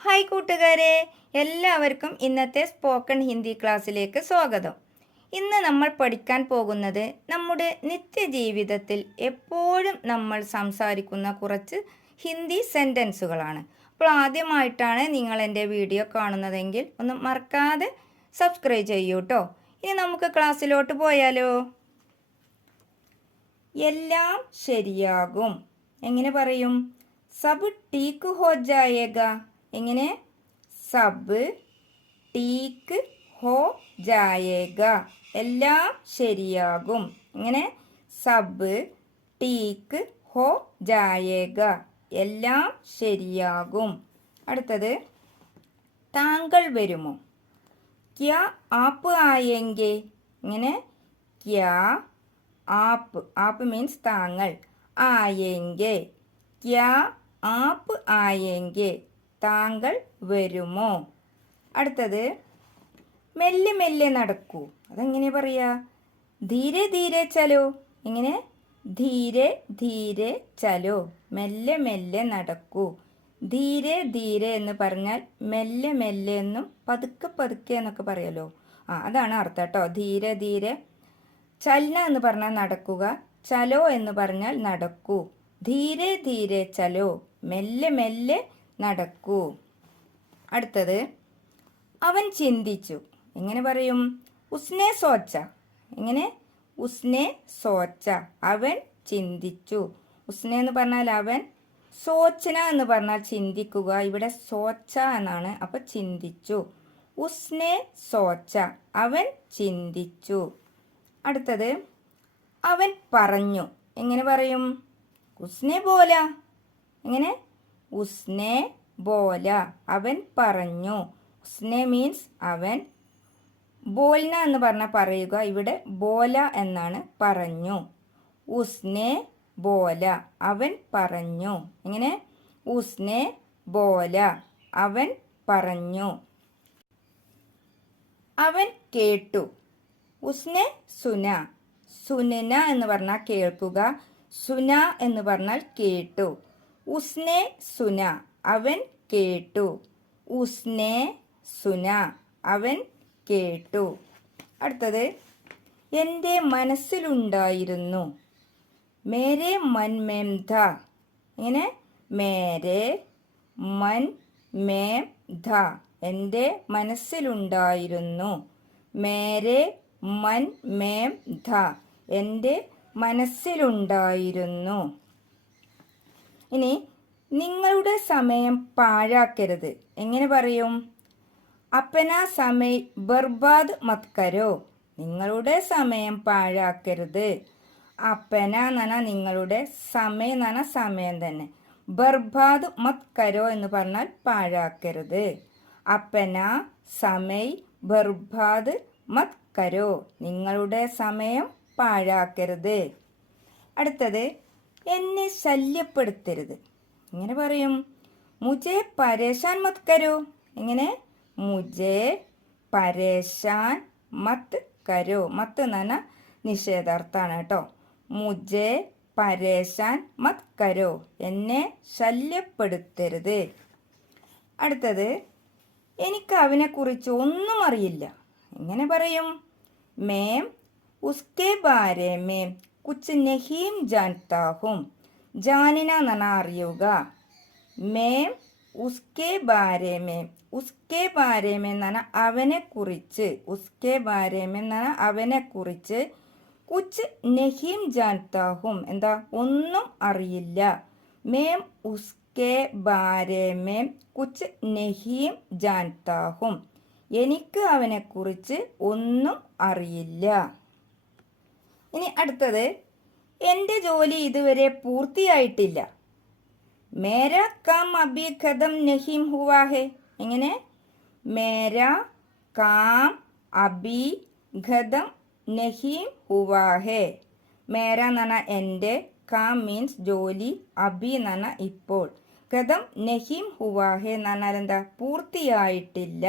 Hi കൂട്ടുകാരെ എല്ലാവർക്കും ഇന്നത്തെ സ്പോക്കൺ ഹിന്ദി ക്ലാസ്സിലേക്ക് സ്വാഗതം. ഇന്ന് നമ്മൾ പഠിക്കാൻ പോകുന്നത് നമ്മുടെ നിത്യജീവിതത്തിൽ എപ്പോഴും നമ്മൾ സംസാരിക്കുന്ന കുറച്ച് ഹിന്ദി സെന്റൻസുകളാണ് അപ്പോൾ ആദ്യമായിട്ടാണ് നിങ്ങൾ എന്റെ വീഡിയോ കാണുന്നതെങ്കിൽ ഒന്ന് മറക്കാതെ സബ്സ്ക്രൈബ് ചെയ്യൂ കേട്ടോ ഇനി നമുക്ക് ക്ലാസ്സിലോട്ട് പോയാലോ? എല്ലാം ശരിയാകും. എങ്ങനെ പറയും? സബ് ടീക്ക് ഹോ ജായേഗ. എങ്ങനെ? സബ് ടീക്ക് ഹോ ജായേഗ. എല്ലാം ശരിയാകും. ഇങ്ങനെ സബ് ടീക്ക് ഹോ ജായേഗ. എല്ലാം ശരിയാകും. അടുത്തത് താങ്കൾ വരുമോ? ക്യാ ആപ്പ് ആയെങ്കിൽ ഇങ്ങനെ ക്യാ ആപ്പ്. ആപ്പ് മീൻസ് താങ്കൾ. ആയെങ്കിൽ ക്യാ ആപ്പ് ആയെങ്കെ. താങ്കൾ വരുമോ? അടുത്തത് മെല്ലെ മെല്ലെ നടക്കൂ. അതെങ്ങനെ പറയാ? ധീരെ ധീരെ ചലോ. ഇങ്ങനെ ധീരെ ധീരെ ചലോ. മെല്ലെ മെല്ലെ നടക്കൂ. ധീരെ ധീരെ എന്ന് പറഞ്ഞാൽ മെല്ലെ മെല്ലെ എന്നും പതുക്കെ പതുക്കെ എന്നൊക്കെ പറയല്ലോ. ആ അതാണ് അർത്ഥം കേട്ടോ. ധീരെ ധീരെ ചലന എന്ന് പറഞ്ഞാൽ നടക്കുക. ചലോ എന്ന് പറഞ്ഞാൽ നടക്കൂ. ധീരെ ധീരെ ചലോ. മെല്ലെ മെല്ലെ നടക്കൂ. അടുത്തത് അവൻ ചിന്തിച്ചു. എങ്ങനെ പറയും? ഉസ്നെ സോച്ച. എങ്ങനെ? ഉസ്നെ സോച്ച. അവൻ ചിന്തിച്ചു. ഉസ്നെ എന്ന് പറഞ്ഞാൽ അവൻ സോച്ചന എന്ന് പറഞ്ഞാൽ ചിന്തിക്കുക. ഇവിടെ സോച്ച എന്നാണ് അപ്പൊ ചിന്തിച്ചു. ഉസ്നെ സോച്ച. അവൻ ചിന്തിച്ചു. അടുത്തത് അവൻ പറഞ്ഞു. എങ്ങനെ പറയും? ഉസ്നെ പോല. എങ്ങനെ? ഉസ്നെ ബോല. അവൻ പറഞ്ഞു. ഉസ്നെ മീൻസ് അവൻ. ബോൽന എന്ന് പറഞ്ഞാൽ പറയുക. ഇവിടെ ബോല എന്നാണ് പറഞ്ഞു. ഉസ്നെ ബോല. അവൻ പറഞ്ഞു. എങ്ങനെ? ഉസ്നെ ബോല. അവൻ പറഞ്ഞു. അവൻ കേട്ടു. ഉസ്നെ സുന. സുനന എന്ന് പറഞ്ഞാൽ കേൾക്കുക. സുന എന്ന് പറഞ്ഞാൽ കേട്ടു. ഉസ്നെ സുന അവൻ കേട്ടു. ഉസ്നെ സുന അവൻ കേട്ടു. അടുത്തത് എന്റെ മനസ്സിലുണ്ടായിരുന്നു. മേരെ മൻ മേം ധ. ഇങ്ങനെ മേരെ മൻ മേം ധ. എന്റെ മനസ്സിലുണ്ടായിരുന്നു. മേരെ മൻ മേം ധ. എന്റെ മനസ്സിലുണ്ടായിരുന്നു. ഇനി നിങ്ങളുടെ സമയം പാഴാക്കരുത്. എങ്ങനെ പറയും? അപ്പന സമയ ബർബാദ് മത്കരോ. നിങ്ങളുടെ സമയം പാഴാക്കരുത്. അപ്പന നന നിങ്ങളുടെ സമയം നന സമയം തന്നെ. ബർബാദ് മത്കരോ എന്ന് പറഞ്ഞാൽ പാഴാക്കരുത്. അപ്പന സമയ ബർബാദ് മത്കരോ. നിങ്ങളുടെ സമയം പാഴാക്കരുത്. അടുത്തത് എന്നെ ശല്യപ്പെടുത്തരുത്. ഇങ്ങനെ പറയും. മുജെ പരേശാൻ മത് കരോ. എങ്ങനെ മുജെ പരേശാൻ മത് കരോ. മത്ത് പറഞ്ഞാൽ നിഷേധാർത്ഥാണ് കേട്ടോ. മുജെ പരേശാൻ മത് കരോ. എന്നെ ശല്യപ്പെടുത്തരുത്. അടുത്തത് എനിക്ക് അവനെക്കുറിച്ച് ഒന്നും അറിയില്ല. എങ്ങനെ പറയും. മേം ഉസ്കെ ബാരെ മേം. കുച്ച് നഹീം ജാൻതാഹും. ജാനിന എന്നാണ് അറിയുക. മേം ഉസ്കെ ബാരേമേ ഉസ്കേ ഉസ്കെ ബാരെ മേം എന്നാണ് അവനെ കുറിച്ച് ഉസ്കെ ബാരേമേ അവനെ കുറിച്ച് കുച്ച് നഹീം ജാൻതാഹും എന്താ ഒന്നും അറിയില്ല. മേം ഉസ്കെ ബാരേമേ കുച്ച് നഹീം ജാൻതാഹും. എനിക്ക് എനിക്ക് അവനെക്കുറിച്ച് ഒന്നും അറിയില്ല. ഇനി അടുത്തത് എന്റെ ജോലി ഇതുവരെ പൂർത്തിയായിട്ടില്ല. മേര കം അബി ഖദം നഹീം ഹുവാഹെ എങ്ങനെ? മേര കാം അബി ഖദം നഹീം ഹുവാഹെ മേര എന്ന് എന്റെ കാം മീൻസ് ജോലി അബി എന്ന് ഇപ്പോൾ. ഖദം നഹീം ഹുവാഹെ എന്ന് പറഞ്ഞാൽ എന്താ പൂർത്തിയായിട്ടില്ല.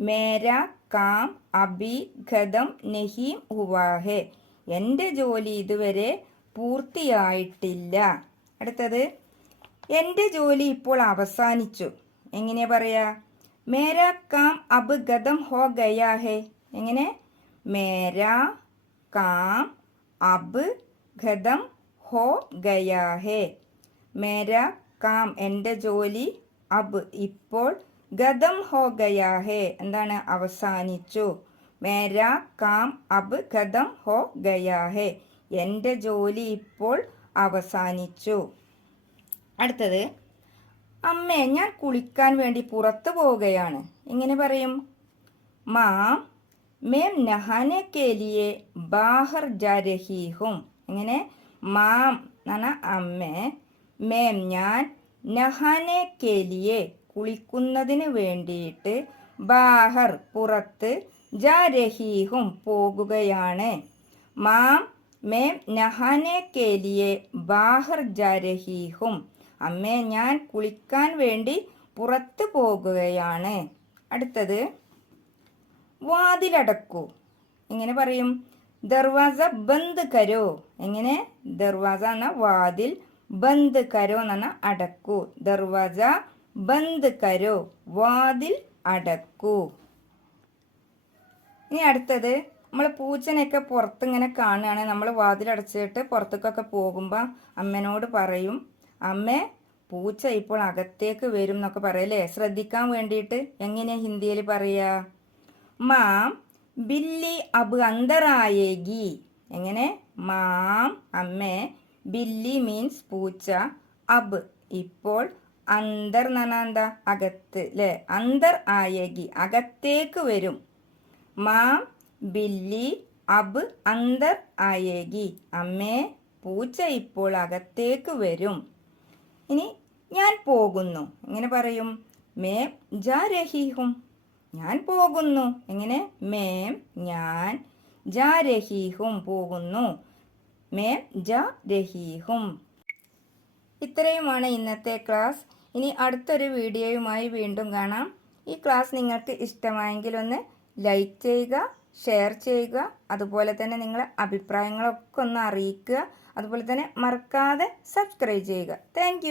മേര കാം അബി ഖദം നഹീം ഹുവാ ഹെ. എന്റെ ജോലി ഇതുവരെ പൂർത്തിയായിട്ടില്ല. അടുത്തത് എന്റെ ജോലി ഇപ്പോൾ അവസാനിച്ചു. എങ്ങനെ പറയാ? മേരാ കാം അബ് ഗതം ഹോ ഗയാ ഹേ. എങ്ങനെ? മേരാ കാം അബ് ഗതം ഹോ ഗയാ ഹേ. മേരാ കാം എന്റെ ജോലി അബ് ഇപ്പോൾ ഗതം ഹോ ഗയാ ഹേ. എന്താണ്? അവസാനിച്ചു. മേരാ കാം അബ് കഥം ഹോ ഗയാ ഹേ. എന്റെ ജോലി ഇപ്പോൾ അവസാനിച്ചു. അടുത്തത് അമ്മേ ഞാൻ കുളിക്കാൻ വേണ്ടി പുറത്തു പോവുകയാണ്. എങ്ങനെ പറയും? മാം മേം നഹാനെ കേലിയെ ബാഹർ ജരഹീഹും എങ്ങനെ? മാം എന്നാണ് അമ്മേ മേം ഞാൻ നഹാനെ കേലിയെ കുളിക്കുന്നതിന് വേണ്ടിയിട്ട് ബാഹർ പുറത്ത് ജാ രഹീഹും പോകുകയാണ്. മാം മേം നഹാനെ കേലിയെ ബാഹർ ജാരഹീഹും. അമ്മേ ഞാൻ കുളിക്കാൻ വേണ്ടി പുറത്ത് പോകുകയാണ്. അടുത്തത് വാതിലടക്കൂ. എങ്ങനെ പറയും? ദർവാസ ബന്ദ് കരോ. എങ്ങനെ? ദർവാസ എന്ന വാതിൽ ബന്ദ് കരോ എന്ന് അടക്കൂ. ദർവാസ ബന്ദ് കരോ. വാതിൽ അടക്കൂ. ഇനി അടുത്തത് നമ്മൾ പൂച്ചനെയൊക്കെ പുറത്തിങ്ങനെ കാണുകയാണെങ്കിൽ നമ്മൾ വാതിലടച്ചിട്ട് പുറത്തേക്കൊക്കെ പോകുമ്പോൾ അമ്മനോട് പറയും അമ്മേ പൂച്ച ഇപ്പോൾ അകത്തേക്ക് വരും എന്നൊക്കെ പറയല്ലേ ശ്രദ്ധിക്കാൻ വേണ്ടിയിട്ട് എങ്ങനെ ഹിന്ദിയിൽ പറയുക മാം ബില്ലി അബ് അന്തറായേഗി എങ്ങനെ? മാം അമ്മേ ബില്ലി മീൻസ് പൂച്ച അബ് ഇപ്പോൾ അന്തർ എന്ന് പറഞ്ഞാൽ എന്താ? അകത്ത് അല്ലേ അന്തർ ആയേഗി അകത്തേക്ക് വരും. മാം ബില്ലി അബ് അന്തർ ആയേഗി അമ്മേ പൂച്ച ഇപ്പോൾ അകത്തേക്ക് വരും. ഇനി ഞാൻ പോകുന്നു. എങ്ങനെ പറയും? മേം ജാ രഹീഹും ഞാൻ പോകുന്നു. എങ്ങനെ? മേം ഞാൻ ജാ രഹീഹും പോകുന്നു. മേം ജാ രഹീഹും ഇത്രയുമാണ് ഇന്നത്തെ ക്ലാസ്. ഇനി അടുത്തൊരു വീഡിയോയുമായി വീണ്ടും കാണാം. ഈ ക്ലാസ് നിങ്ങൾക്ക് ഇഷ്ടമായെങ്കിൽ ഒന്ന് ലൈക്ക് ചെയ്യുക ഷെയർ ചെയ്യുക അതുപോലെ തന്നെ നിങ്ങളെ അഭിപ്രായങ്ങളൊക്കെ ഒന്ന് അറിയിക്കുക അതുപോലെ തന്നെ മറക്കാതെ സബ്സ്ക്രൈബ് ചെയ്യുക. താങ്ക്